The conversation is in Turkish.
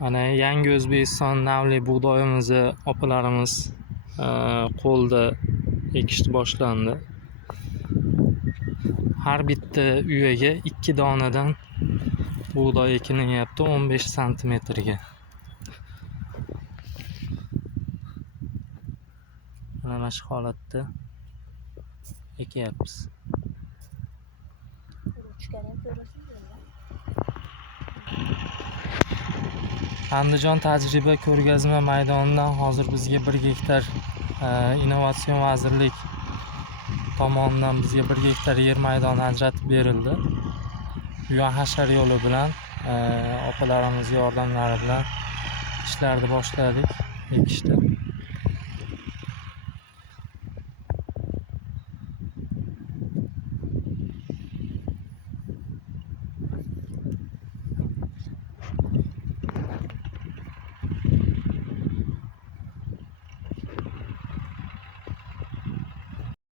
Mana yangi O'zbekiston navli bug'doyimizni opalarimiz e, qo'lda ekishni boshlandi. Har bitta uyaga ikki donadan bug'doy ekilinyapti 15 santimetrga. Mana shu holatda ekyapmiz. Uruchkani ham Andijon tajriba ko'rgazma maydonidan hozir bizga 1 gektar e, innovatsion vazirlik tomonidan bizga 1 gektar yer maydoni ajratib berildi. Bu ham hashar yo'li bilan e, opalarimiz yordamlari bilan ishlarni boshladik ekishda.